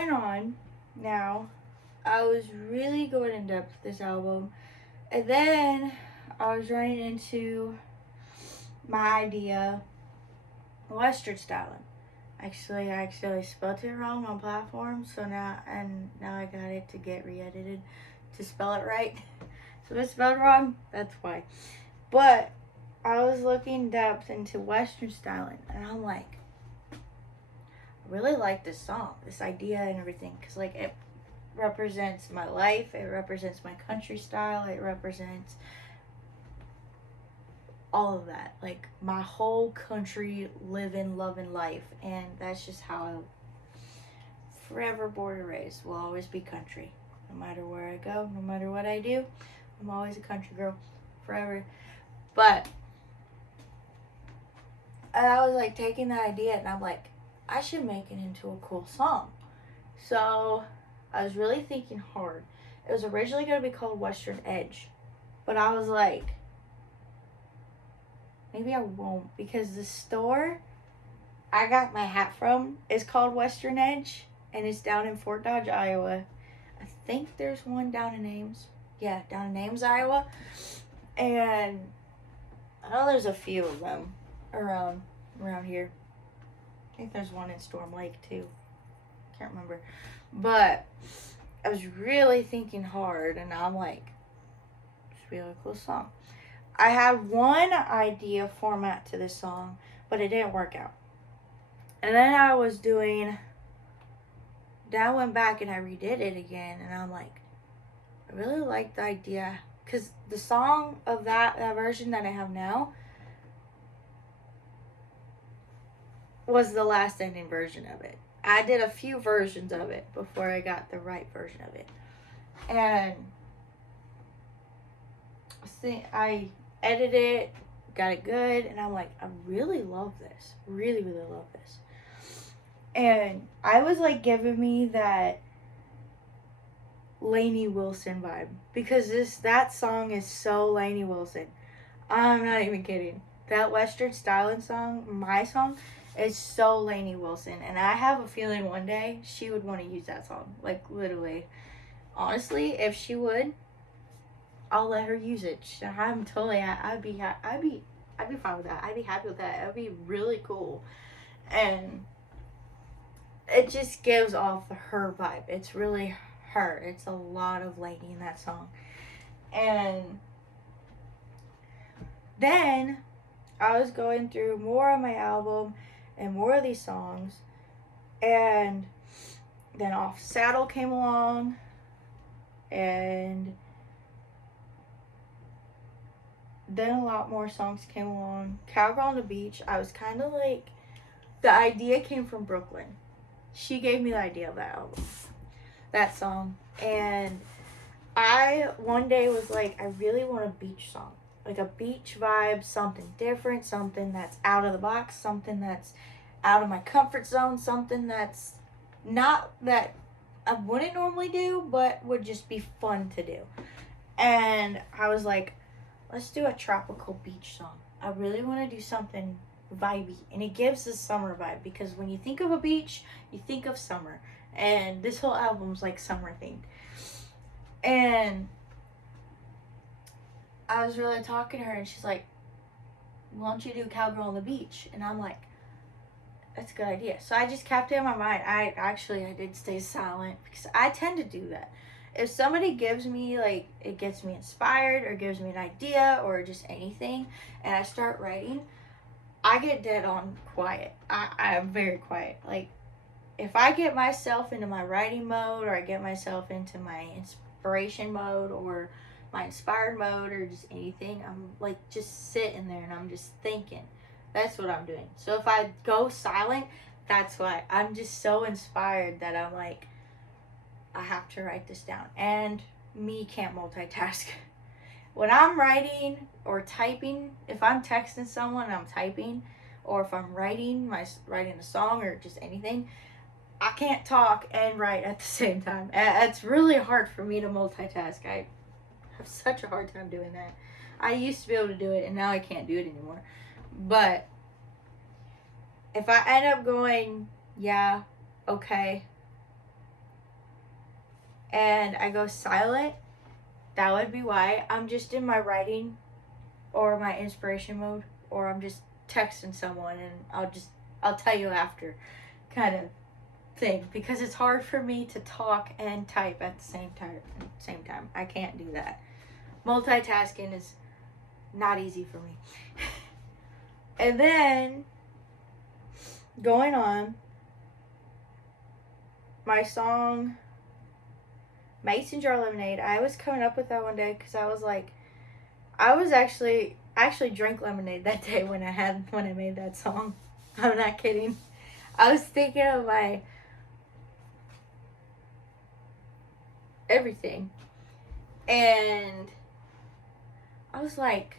went on now. I was really going in depth with this album. And then I was running into my idea, Western styling. Actually, I accidentally spelled it wrong on platform, so now I got it to get re-edited to spell it right. So if it's spelled wrong, that's why. But I was looking depth into Western styling, and I'm like, I really like this song, this idea and everything, because like it represents my life, it represents my country style, it represents all of that, like my whole country living, loving life, and that's just how I forever born and raised will always be country. No matter where I go, no matter what I do, I'm always a country girl, forever. But and I was like taking that idea, and I'm like, I should make it into a cool song. So I was really thinking hard. It was originally going to be called Western Edge, but I was like, maybe I won't, because the store I got my hat from is called Western Edge, and it's down in Fort Dodge, Iowa. I think there's one down in Ames. Yeah, down in Ames, Iowa. And I know there's a few of them around here. I think there's one in Storm Lake too. Can't remember. But I was really thinking hard, and I'm like, this would be a cool song. I had one idea format to this song, but it didn't work out. And then I went back and I redid it again, and I'm like, I really like the idea, because the song of that version that I have now was the last ending version of it. I did a few versions of it before I got the right version of it. And I edited it, got it good, and I'm like, I really love this. Really, really love this. And I was like giving me that Lainey Wilson vibe, because that song is so Lainey Wilson. I'm not even kidding. That Western styling song, my song, is so Lainey Wilson, and I have a feeling one day she would want to use that song. Like literally, honestly, if she would, I'll let her use it. I'm totally. I'd be fine with that. I'd be happy with that. It'd be really cool, and it just gives off her vibe. It's really her. It's a lot of Lainey in that song, and then I was going through more of my album and more of these songs, and then Off Saddle came along, and then a lot more songs came along. Cowgirl on the Beach, I was kind of like, the idea came from Brooklyn. She gave me the idea of that album, that song, and I one day was like, I really want a beach song. Like a beach vibe, something different, something that's out of the box, something that's out of my comfort zone, something that's not that I wouldn't normally do, but would just be fun to do. And I was like, let's do a tropical beach song. I really want to do something vibey, and it gives the summer vibe, because when you think of a beach, you think of summer. And this whole album's like summer themed. And I was really talking to her, and she's like, why don't you do Cowgirl on the Beach? And I'm like, that's a good idea. So I just kept it in my mind. I did stay silent, because I tend to do that. If somebody gives me, like, it gets me inspired or gives me an idea or just anything, and I start writing, I get dead on quiet. I am very quiet. Like, if I get myself into my writing mode, or I get myself into my inspiration mode, or my inspired mode, or just anything, I'm like just sitting there and I'm just thinking. That's what I'm doing. So if I go silent, that's why I'm just so inspired that I'm like, I have to write this down. And me can't multitask. When I'm writing or typing, if I'm texting someone and I'm typing, or if I'm writing a song or just anything, I can't talk and write at the same time. It's really hard for me to multitask. I have such a hard time doing that. I used to be able to do it, and now I can't do it anymore. But if I end up going, yeah, okay, and I go silent, that would be why. I'm just in my writing or my inspiration mode, or I'm just texting someone and I'll tell you after kind of thing, because it's hard for me to talk and type at the same time. I can't do that. Multitasking is not easy for me. And then going on, my song Mason Jar Lemonade, I was coming up with that one day because I was like, I was actually drank lemonade that day when I made that song. I'm not kidding. I was thinking of my everything, and I was like,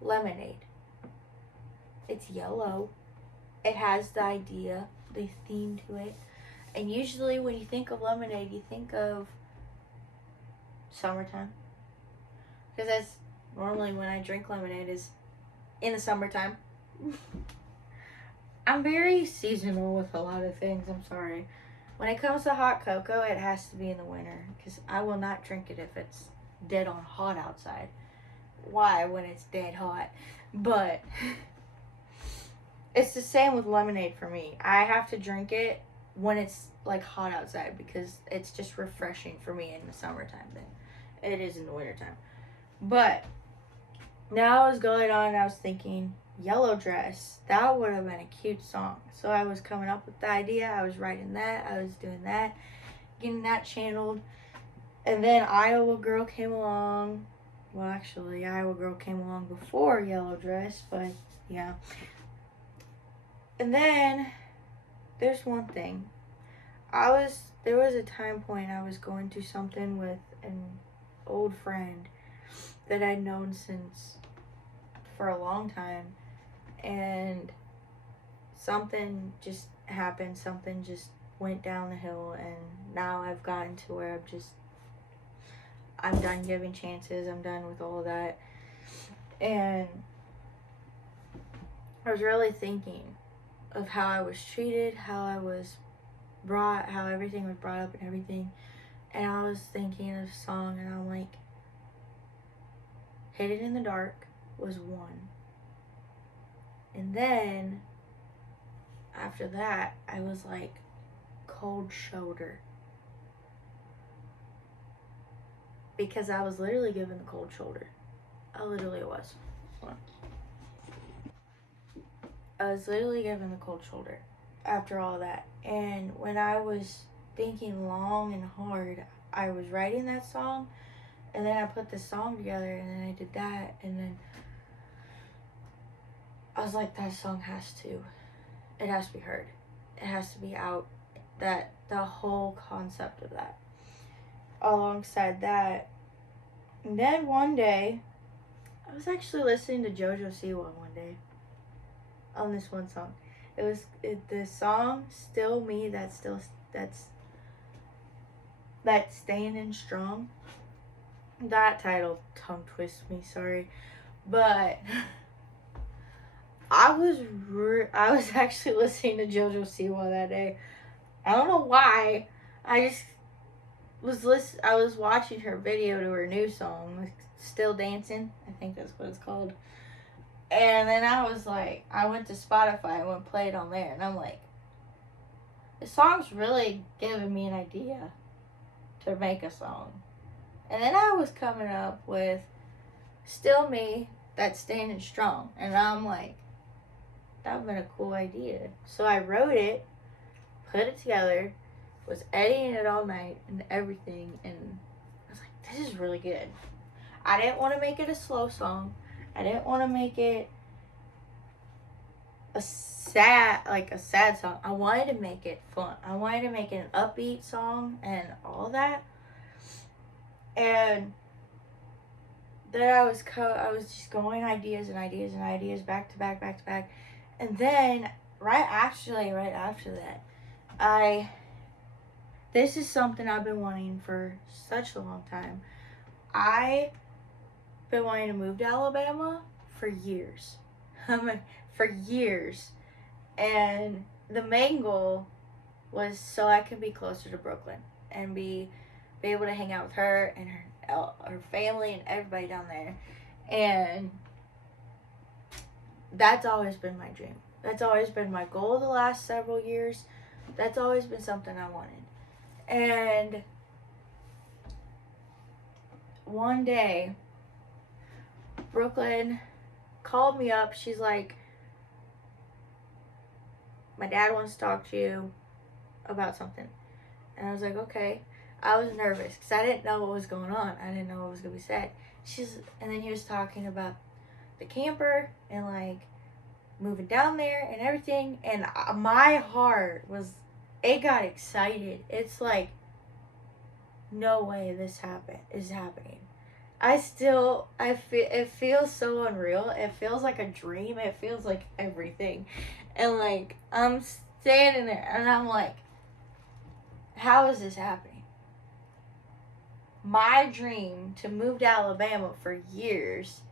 lemonade. It's yellow. It has the idea, the theme to it. And usually when you think of lemonade, you think of summertime. Because that's normally when I drink lemonade, is in the summertime. I'm very seasonal with a lot of things, I'm sorry. When it comes to hot cocoa, it has to be in the winter. Because I will not drink it if it's dead on hot outside. Why when it's dead hot? But it's the same with lemonade for me. I have to drink it when it's like hot outside because it's just refreshing for me in the summertime than it is in the wintertime. But now I was going on and I was thinking, Yellow Dress, that would have been a cute song. So I was coming up with the idea, I was writing that, I was doing that, getting that channeled. And then Iowa Girl came along. Well, actually, Iowa Girl came along before Yellow Dress, but yeah. And then there's one thing. There was a time point I was going through something with an old friend that I'd known since for a long time, and something just happened, something just went down the hill, and now I've gotten to where I'm done giving chances, I'm done with all of that. And I was really thinking of how I was treated, how I was brought, how everything was brought up and everything. And I was thinking of a song, and I'm like, Hidden in the Dark was one. And then after that, I was like, Cold Shoulder. Because I was literally given the cold shoulder. I literally was. I was literally given the cold shoulder after all that. And when I was thinking long and hard, I was writing that song, and then I put the song together, and then I did that, and then I was like, that song it has to be heard. It has to be out. That the whole concept of that. Alongside that, and then one day, I was actually listening to JoJo Siwa one day on this one song. The song "Still Me," that's Standing Strong. That title tongue twists me, sorry, but I was actually listening to JoJo Siwa that day. I don't know why. I was watching her video to her new song, like, Still Dancing. I think that's what it's called. And then I was like, I went to Spotify and went play it on there, and I'm like, the song's really giving me an idea to make a song. And then I was coming up with Still Me, that's Standing Strong. And I'm like, that would have been a cool idea. So I wrote it, put it together, was editing it all night and everything, and I was like, this is really good. I didn't want to make it a slow song. I didn't want to make it a sad song. I wanted to make it fun. I wanted to make it an upbeat song and all that. And then I was just going ideas back to back. And then right after that, this is something I've been wanting for such a long time. I've been wanting to move to Alabama for years. For years. And the main goal was so I could be closer to Brooklyn and be able to hang out with her and her family and everybody down there. And that's always been my dream. That's always been my goal the last several years. That's always been something I wanted. And one day, Brooklyn called me up. She's like, my dad wants to talk to you about something. And I was like, okay. I was nervous because I didn't know what was going on. I didn't know what was going to be said. And then he was talking about the camper and like moving down there and everything. And my heart it got excited. It's like, no way this is happening. It feels so unreal. It feels like a dream. It feels like everything. And like, I'm standing there and I'm like, how is this happening? My dream to move to Alabama for years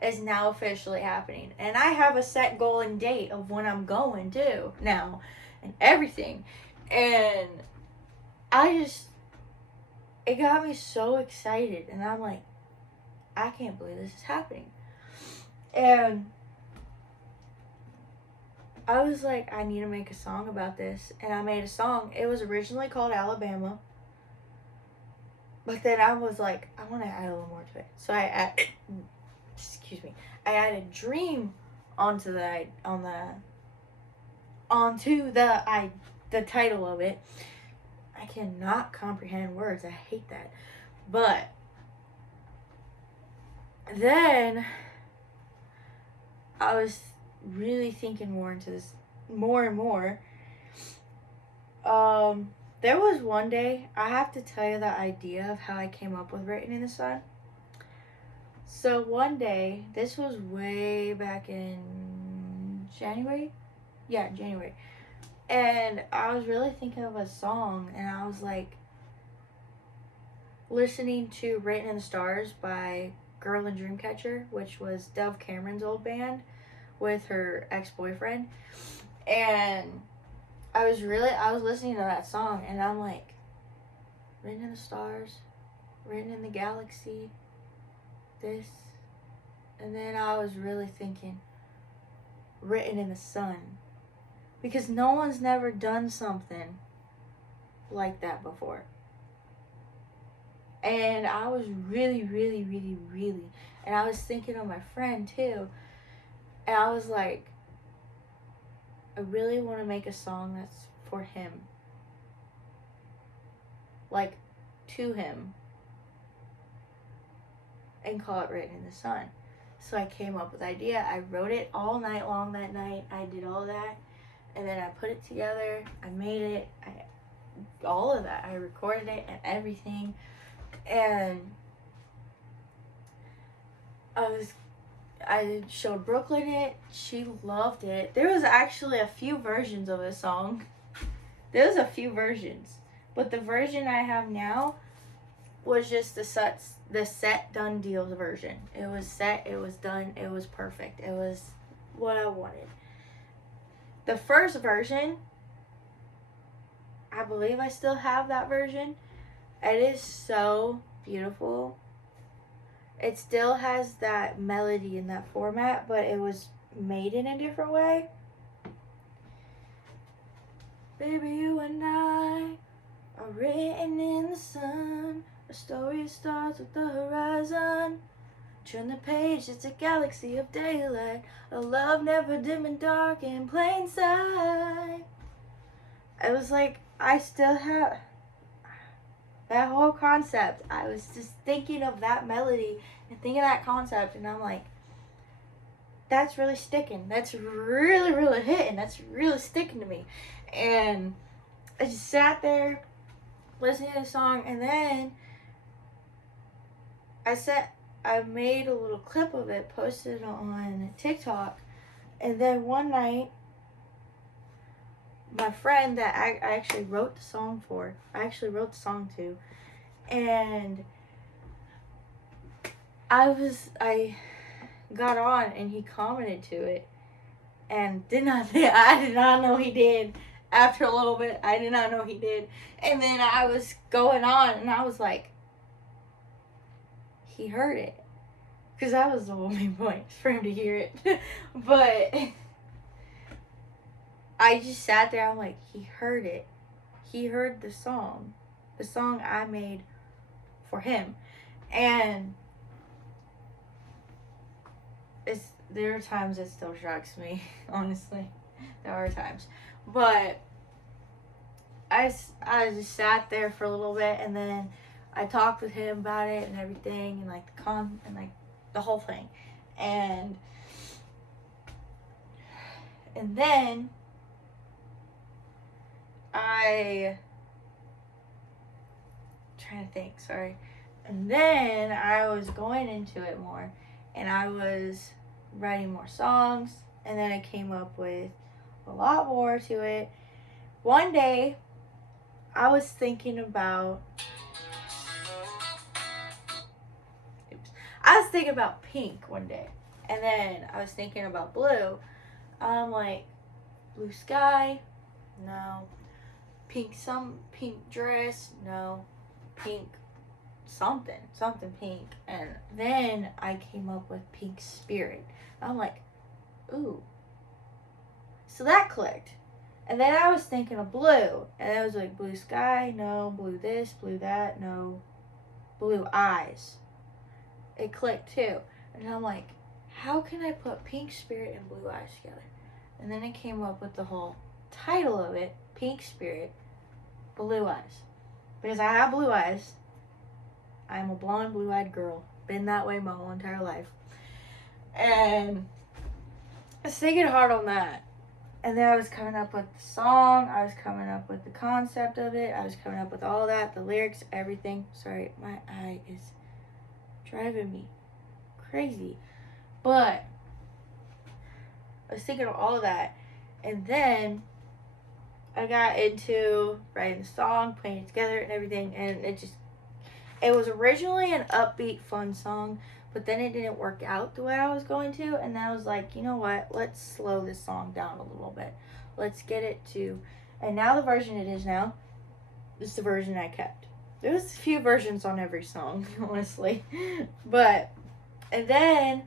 is now officially happening. And I have a set goal and date of when I'm going to now and everything. And it got me so excited. And I'm like, I can't believe this is happening. And I was like, I need to make a song about this. And I made a song. It was originally called Alabama. But then I was like, I want to add a little more to it. So I added dream onto the title of it. I cannot comprehend words. I hate that. But then I was really thinking more into this more and more. There was one day, I have to tell you the idea of how I came up with Written in the Sun. So one day, this was way back in January. Yeah, January. And I was really thinking of a song, and I was like listening to Written in the Stars by Girl and Dreamcatcher, which was Dove Cameron's old band with her ex-boyfriend. And I was listening to that song, and I'm like, written in the stars, written in the galaxy, this. And then I was really thinking, written in the sun. Because no one's never done something like that before. And I was really, and I was thinking of my friend too. And I was like, I really want to make a song that's for him. Like, to him. And call it Written in the Sun. So I came up with the idea. I wrote it all night long that night. I did all that. And then I put it together. I made it. All of that. I recorded it and everything. And I showed Brooklyn it. She loved it. There was actually a few versions of this song. There was a few versions. But the version I have now was just the set done deals version. It was set, it was done, it was perfect. It was what I wanted. The first version, I believe I still have that version. It is so beautiful. It still has that melody in that format, but it was made in a different way. Baby, you and I are written in the sun. A story starts with the horizon. Turn the page, it's a galaxy of daylight. A love never dim and dark in plain sight. It was like, I still have that whole concept. I was just thinking of that melody and thinking of that concept, and I'm like, that's really sticking. That's really hitting. That's really sticking to me. And I just sat there listening to the song, and then I made a little clip of it, posted it on TikTok, and then one night, my friend that I actually wrote the song to, and I got on and he commented to it, and I did not know he did after a little bit. I did not know he did. And then I was going on, and I was like, he heard it. Because that was the whole main point, for him to hear it. But I just sat there, I'm like, he heard it. He heard the song I made for him. And there are times it still shocks me, honestly. There are times. But I just sat there for a little bit, and then I talked with him about it and everything, and like the whole thing. And then trying to think, sorry. And then I was going into it more, and I was writing more songs, and then I came up with a lot more to it. One day, I was thinking about pink one day, and then I was thinking about blue. I'm like, blue sky, no. Pink dress, no. Pink something pink. And then I came up with pink spirit. I'm like, ooh. So that clicked. And then I was thinking of blue, and I was like, blue sky, no. Blue this, blue that, no. Blue eyes. It clicked too. And I'm like, how can I put pink spirit and blue eyes together? And then it came up with the whole title of it, Pink Spirit, Blue Eyes. Because I have blue eyes. I'm a blonde, blue-eyed girl. Been that way my whole entire life. And I was thinking hard on that. And then I was coming up with the song. I was coming up with the concept of it. I was coming up with all that, the lyrics, everything. Sorry, my eye is driving me crazy. But I was thinking of all of that. And then I got into writing the song, putting it together and everything. And it was originally an upbeat, fun song. But then it didn't work out the way I was going to. And then I was like, you know what? Let's slow this song down a little bit. Let's get it to... And now the version it is now is the version I kept. There's a few versions on every song, honestly. But... And then...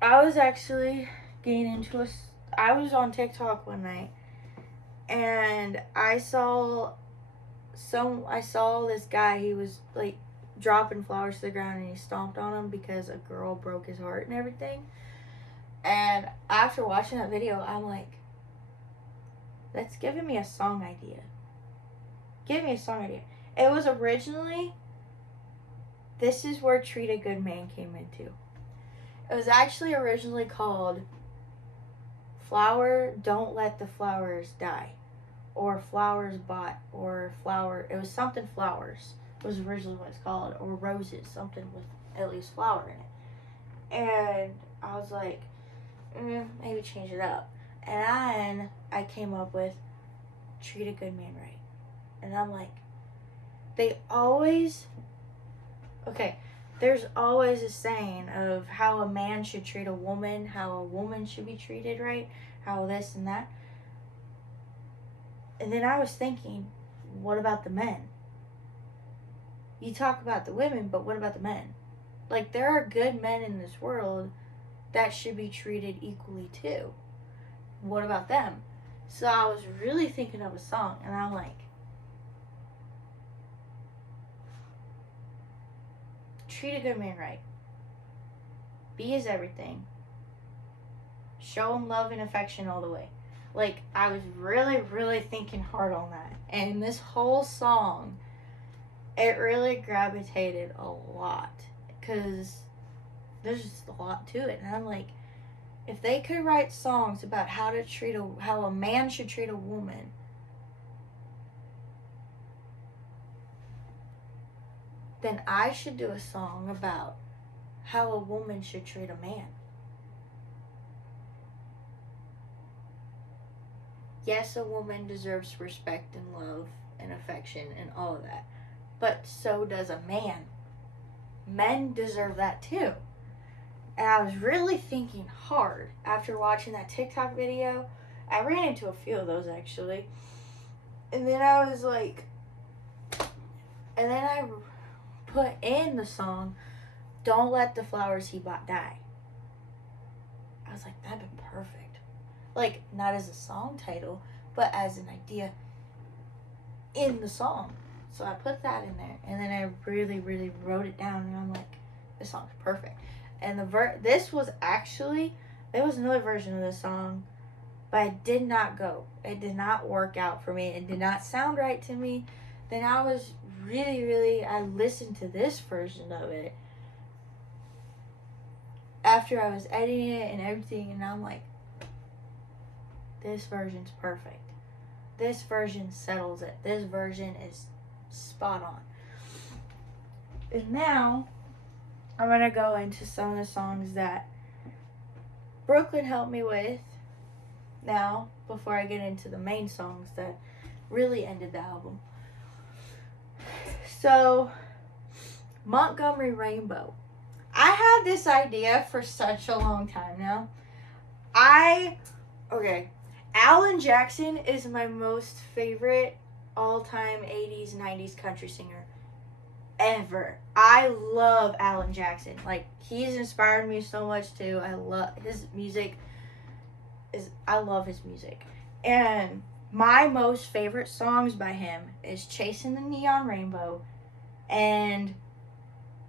I was actually getting into I was on TikTok one night. And I saw this guy. He was, like, dropping flowers to the ground, and he stomped on them because a girl broke his heart and everything. And after watching that video, I'm like, that's giving me a song idea. Give me a song idea. It was originally, this is where Treat a Good Man came into. It was actually originally called Flower, Don't Let the Flowers Die. Or Flowers Bought. Or Flower, it was something flowers. Was originally what it's called, or roses, something with at least flower in it. And I was like, maybe change it up. And then I came up with Treat a Good Man Right. And I'm like, there's always a saying of how a man should treat a woman, how a woman should be treated right, how this and that. And then I was thinking, what about the men? You talk about the women, but what about the men? Like, there are good men in this world that should be treated equally too. What about them? So I was really thinking of a song, and I'm like, treat a good man right. Be his everything. Show him love and affection all the way. Like, I was really, really thinking hard on that. And this whole song, it really gravitated a lot, because there's just a lot to it. And I'm like, if they could write songs about how a man should treat a woman, then I should do a song about how a woman should treat a man. Yes, a woman deserves respect and love and affection and all of that. But so does a man. Men deserve that too. And I was really thinking hard after watching that TikTok video I ran into a few of those actually. And then I was like, and then I put in the song, Don't Let the Flowers He Bought Die. I was like, that'd be perfect. Like, not as a song title, but as an idea in the song. So I put that in there, and then I really, really wrote it down, and I'm like, this song's perfect. And this was actually, there was another version of this song, but it did not go. It did not work out for me. It did not sound right to me. Then I was I listened to this version of it after I was editing it and everything, and I'm like, this version's perfect. This version settles it. This version is spot on. And now I'm gonna go into some of the songs that Brooklyn helped me with now before I get into the main songs that really ended the album. So, Montgomery Rainbow. I had this idea for such a long time now. Alan Jackson is my most favorite all-time 80s, 90s country singer ever. I love Alan Jackson. Like, he's inspired me so much too. I love his music. And my most favorite songs by him is Chasing the Neon Rainbow and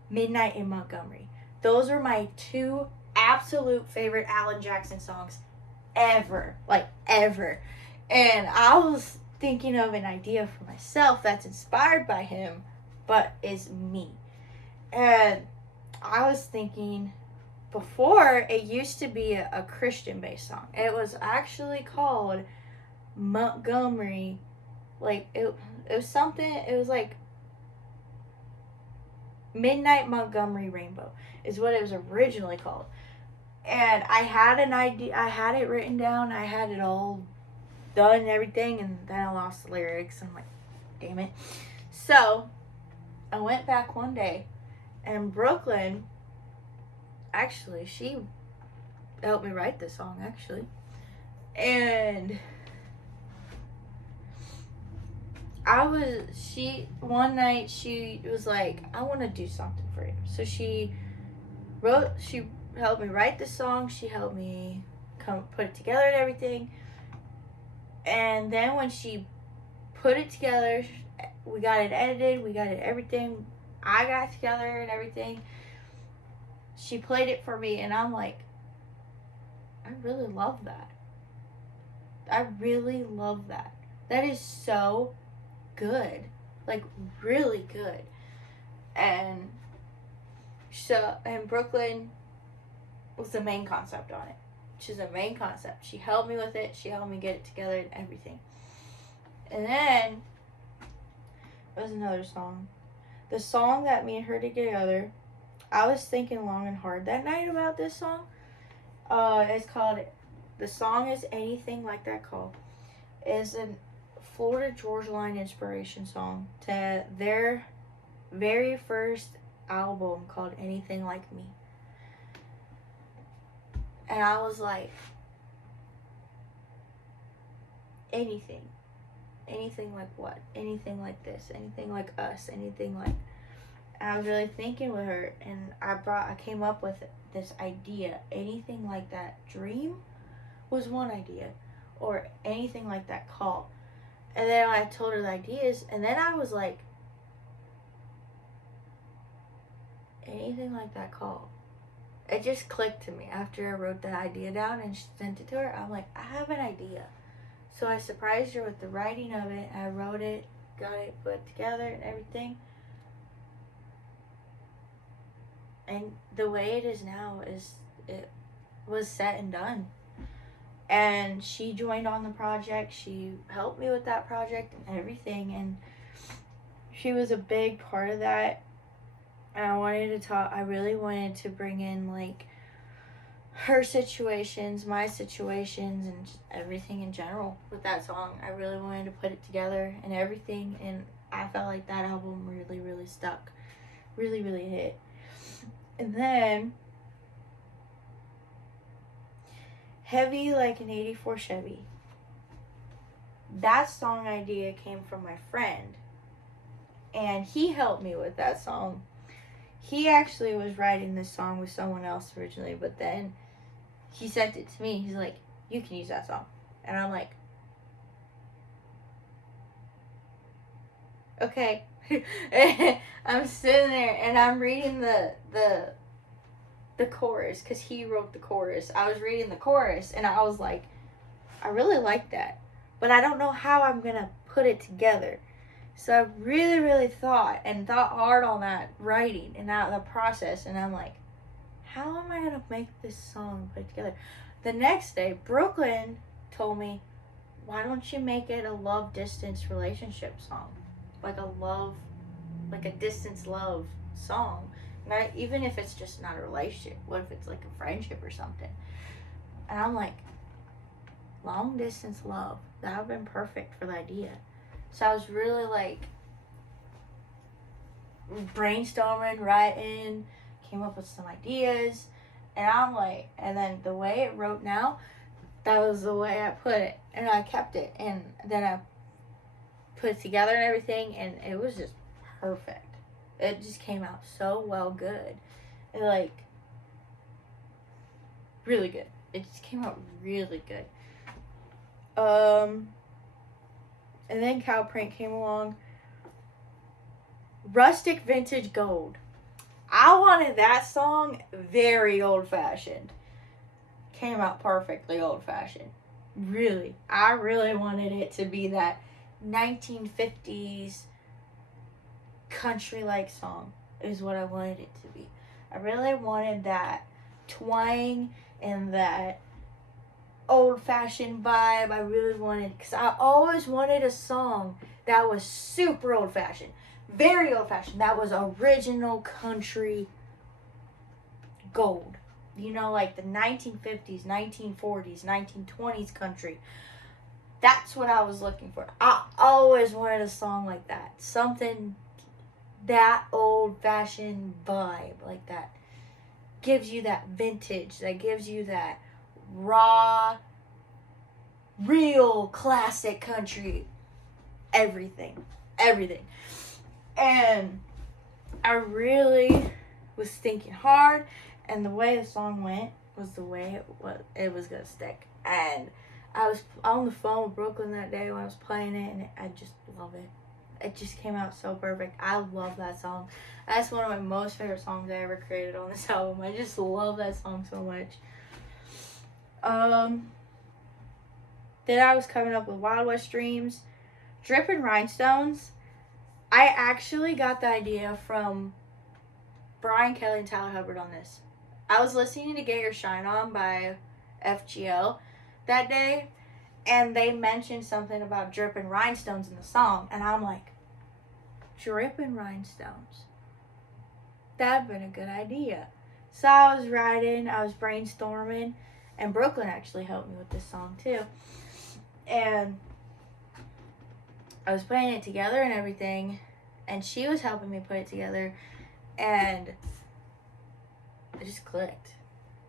Midnight in Montgomery. Those are my two absolute favorite Alan Jackson songs ever. Like, ever. And I was thinking of an idea for myself that's inspired by him, but is me. And I was thinking, before, it used to be a Christian-based song. It was actually called Montgomery. Like, it was something, it was like Midnight Montgomery Rainbow is what it was originally called. And I had an idea, I had it written down, I had it all done and everything, and then I lost the lyrics. I'm like, damn it. So I went back one day, and Brooklyn, actually, she helped me write this song, actually. And one night she was like, I want to do something for you. So she helped me write the song. She helped me put it together and everything. And then when she put it together, we got it edited, we got it everything. I got it together and everything. She played it for me, and I'm like, I really love that. I really love that. That is so good. Like, really good. And Brooklyn was the main concept on it. She's the main concept. She helped me with it. She helped me get it together and everything. And then there was another song. The song that me and her did together, I was thinking long and hard that night about this song. The song is Anything Like That Call. It's a Florida Georgia Line inspiration song to their very first album called Anything Like Me. And I was like, anything like what? Anything like this, anything like us, anything like. And I was really thinking with her, and I came up with this idea. Anything like that dream was one idea, or anything like that call. And then I told her the ideas, and then I was like, anything like that call. It just clicked to me after I wrote the idea down and sent it to her. I'm like, I have an idea. So I surprised her with the writing of it. I wrote it, got it put together and everything. And the way it is now it was set and done. And she joined on the project. She helped me with that project and everything. And she was a big part of that. And I really wanted to bring in, like, her situations, my situations, and just everything in general with that song. I really wanted to put it together and everything. And I felt like that album really, really stuck. Really, really hit. And then Heavy Like an 84 Chevy. that song idea came from my friend, and he helped me with that song. He actually was writing this song with someone else originally, but then he sent it to me. He's like, you can use that song. And I'm like, okay. I'm sitting there and I'm reading the chorus because he wrote the chorus. I was reading the chorus and I was like, I really like that, but I don't know how I'm gonna put it together. So I really, really thought hard on that writing and that the process, and I'm like, how am I gonna make this song put together? The next day, Brooklyn told me, why don't you make it a love distance relationship song, like a distance love song, not even if it's just not a relationship. What if it's like a friendship or something? And I'm like, long distance love, that would have been perfect for the idea. So I was really like brainstorming, writing, came up with some ideas, and I'm like, and then the way it wrote now, that was the way I put it, and I kept it, and then I put it together and everything, and it was just perfect. It just came out so well, good, and like really good. It just came out really good. And then Cow Print came along. Rustic Vintage Gold. I wanted that song very old fashioned. Came out perfectly old fashioned. Really. I really wanted it to be that 1950s country like song, is what I wanted it to be. I really wanted that twang and that old fashioned vibe. I really wanted, because I always wanted a song that was super old fashioned, very old fashioned, that was original country gold. You know, like the 1950s, 1940s, 1920s country. That's what I was looking for. I always wanted a song like that. Something that old fashioned vibe, like that. Gives you that vintage, that gives you that raw, real classic country. Everything. And I really was thinking hard, and the way the song went was the way it was gonna stick. And I was on the phone with Brooklyn that day when I was playing it, and I just love it. It just came out so perfect. I love that song. That's one of my most favorite songs I ever created on this album. I just love that song so much. Then I was coming up with Wild West Dreams, Drippin' Rhinestones. I actually got the idea from Brian Kelly and Tyler Hubbard on this. I was listening to Get Your Shine On by FGL that day, and they mentioned something about dripping rhinestones in the song, and I'm like, dripping rhinestones. That'd been a good idea. So I was writing, I was brainstorming, and Brooklyn actually helped me with this song too. And I was putting it together and everything, and she was helping me put it together, and it just clicked.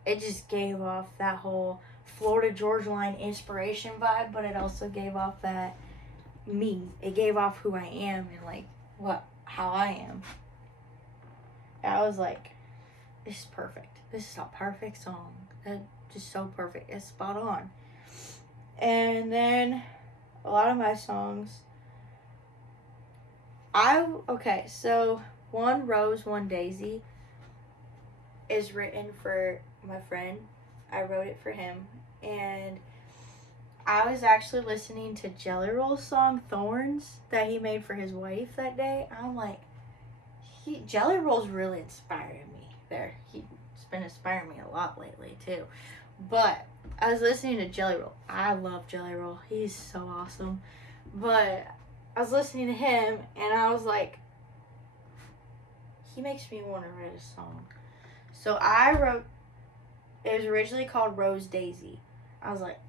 It just gave off that whole Florida Georgia Line inspiration vibe, but it also gave off that me. It gave off who I am and like how I am. I was like, this is perfect. This is a perfect song. That's just so perfect. It's spot on. And then a lot of my songs, so One Rose, One Daisy is written for my friend. I wrote it for him. And I was actually listening to Jelly Roll's song Thorns that he made for his wife that day. I'm like, Jelly Roll's really inspiring me there. He's been inspiring me a lot lately too. But I was listening to Jelly Roll. I love Jelly Roll. He's so awesome. But I was listening to him and I was like, he makes me want to write a song. So I wrote, it was originally called Rose Daisy. I was like,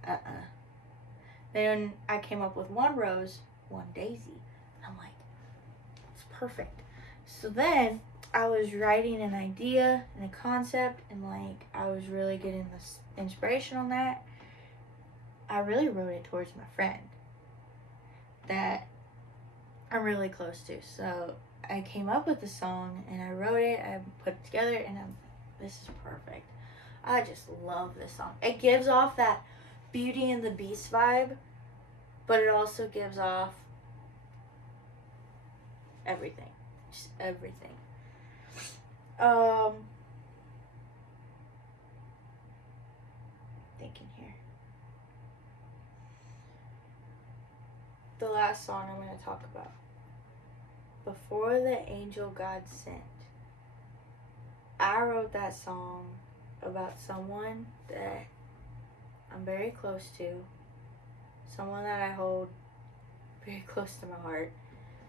Then I came up with One Rose, One Daisy. I'm like, it's perfect. So then I was writing an idea and a concept, and like I was really getting this inspiration on that. I really wrote it towards my friend. that I'm really close to. So I came up with the song and I wrote it, I put it together, and this is perfect. I just love this song. It gives off that Beauty and the Beast vibe, but it also gives off everything. Just everything. Thinking here. The last song I'm going to talk about. Before the Angel God Sent. I wrote that song about someone that I'm very close to. Someone that I hold very close to my heart.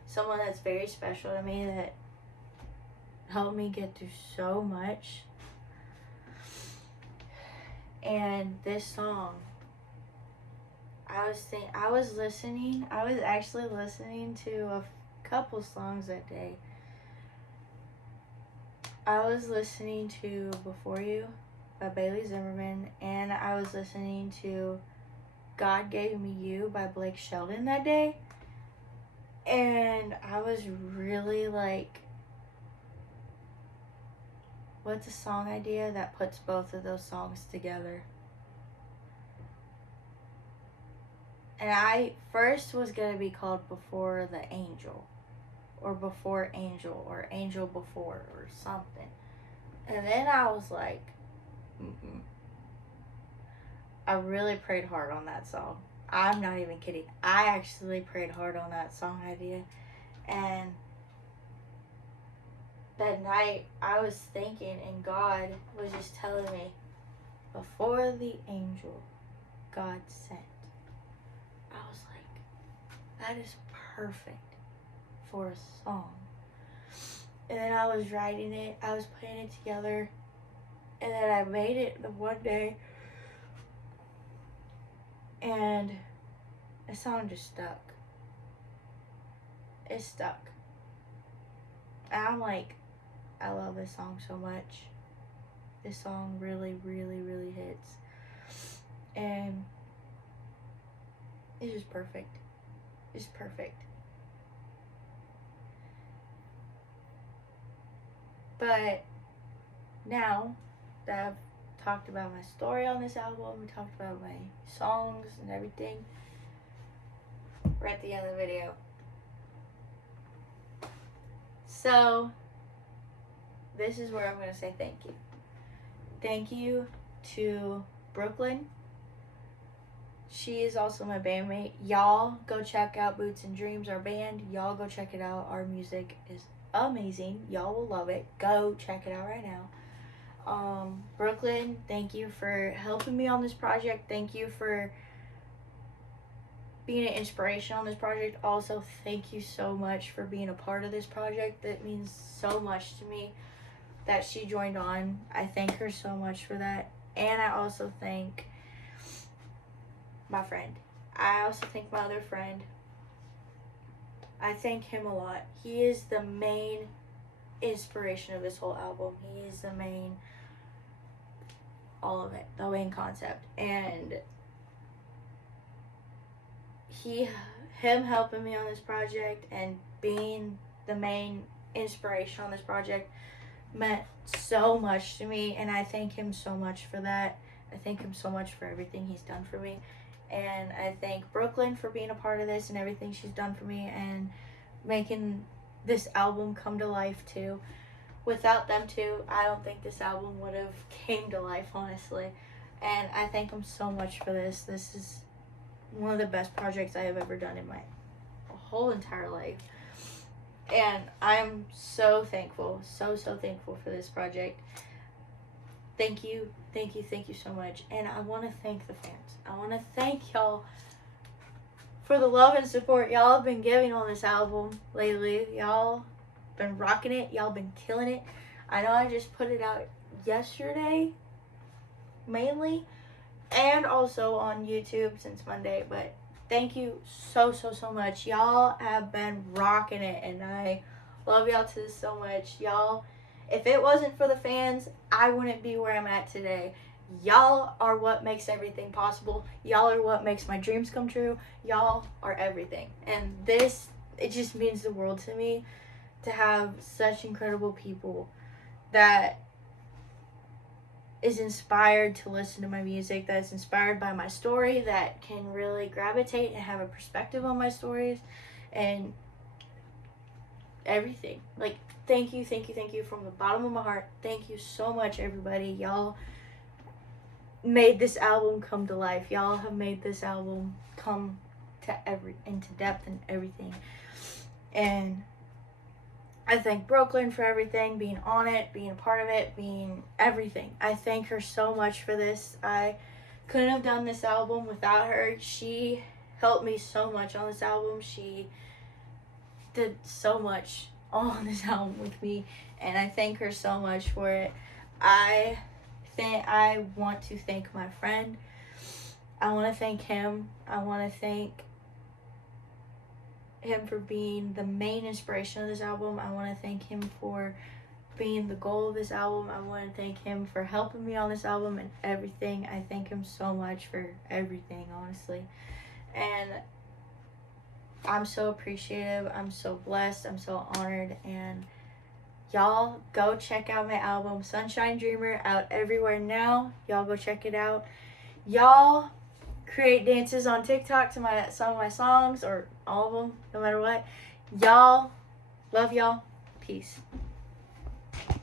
Someone that's very special to me, that helped me get through so much. And this song, I was actually listening to a couple songs that day. I was listening to Before You by Bailey Zimmerman, and I was listening to God Gave Me You by Blake Shelton that day. And I was really like, what's a song idea that puts both of those songs together? And I first was going to be called Before the Angel, or Before Angel, or Angel Before, or something. And then I was like, I really prayed hard on that song. I'm not even kidding. I actually prayed hard on that song idea. And that night I was thinking, and God was just telling me, before the angel God sent. I was like, that is perfect for a song. And then I was writing it, I was putting it together, and then I made it the one day, and the song just stuck. It stuck. And I'm like, I love this song so much. This song really, really, really hits. And it's just perfect. It's perfect. But now that I've talked about my story on this album, we talked about my songs and everything, we're at the end of the video. So this is where I'm going to say thank you. Thank you to Brooklyn. She is also my bandmate. Y'all go check out Boots and Dreams, our band. Y'all go check it out. Our music is amazing. Y'all will love it. Go check it out right now. Brooklyn, thank you for helping me on this project. Thank you for being an inspiration on this project. Also, thank you so much for being a part of this project. That means so much to me that she joined on. I thank her so much for that. And I also thank my friend. I also thank my other friend. I thank him a lot. He is the main inspiration of this whole album. He is the main, all of it, the main concept. And him helping me on this project and being the main inspiration on this project meant so much to me, and I thank him so much for that. I thank him so much for everything he's done for me. And I thank Brooklyn for being a part of this and everything she's done for me and making this album come to life too. Without them two, I don't think this album would have came to life, honestly. And I thank them so much for this. This is one of the best projects I have ever done in my whole entire life. And I'm so thankful, so thankful for this project. Thank you so much. And I want to thank the fans. I want to thank y'all for the love and support y'all have been giving on this album lately. Y'all been rocking it. Y'all been killing it. I know I just put it out yesterday, mainly, and also on YouTube since Monday, but thank you so much. Y'all have been rocking it, and I love y'all too so much. Y'all, if it wasn't for the fans, I wouldn't be where I'm at today. Y'all are what makes everything possible. Y'all are what makes my dreams come true. Y'all are everything. And this, it just means the world to me to have such incredible people that is inspired to listen to my music, that is inspired by my story, that can really gravitate and have a perspective on my stories and everything. Like, thank you from the bottom of my heart. Thank you so much, everybody. Y'all made this album come to life. Y'all have made this album come to into depth and everything. And I thank Brooklyn for everything, being on it, being a part of it, being everything. I thank her so much for this. I couldn't have done this album without her. She helped me so much on this album. She did so much on this album with me, and I thank her so much for it. I want to thank my friend. I want to thank him. I want to thank him for being the main inspiration of this album. I want to thank him for being the goal of this album. I want to thank him for helping me on this album and everything. I thank him so much for everything, honestly. And I'm so appreciative. I'm so blessed. I'm so honored. And y'all go check out my album, Sunshine Dreamer, out everywhere now. Y'all go check it out. Y'all create dances on TikTok to some of my songs, or all of them, no matter what. Y'all, love y'all. Peace.